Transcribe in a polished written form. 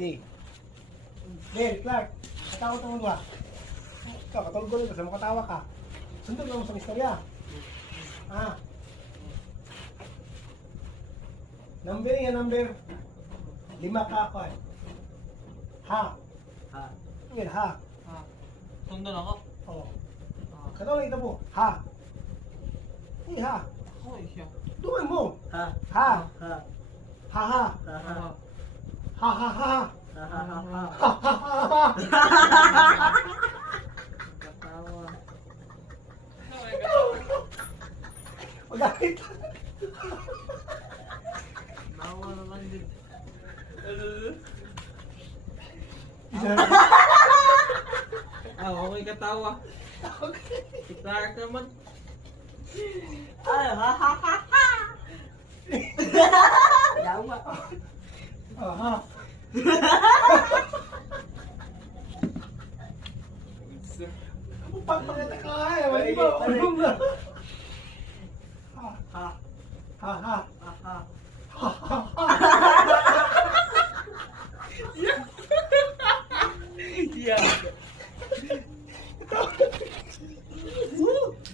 Di. Del, Clark. Katawa-tawa ba? Ikaw, katulog ulit kasi makatawa ka. Sundot lang mo sa istorya. Ah. Number yan, number. 5 ka ako eh. Ha. Ha. Ngayon, ha. Ha. Sundan ako. Oo. Ha. Katulog kita po. Ha. Eh, ha. Ako siya. Duman mo. Ha. Ha. Ha. Ha, ha. Ha. Ha. Ha, ha, ha. Ha. Ha. Ha. Ha, ha, ha, ha. Katawa. Magkakit. Nawa na lang din. Ah, okay katawa. Si Clark naman. Ay, ha ha ha ha. Yawa. Aha. Pagpakita ka nga eh. Wali ba? Ulong na. Ha. Ha. Ha, ha. Ha. Ha. Ha, ha, ha. Yeah.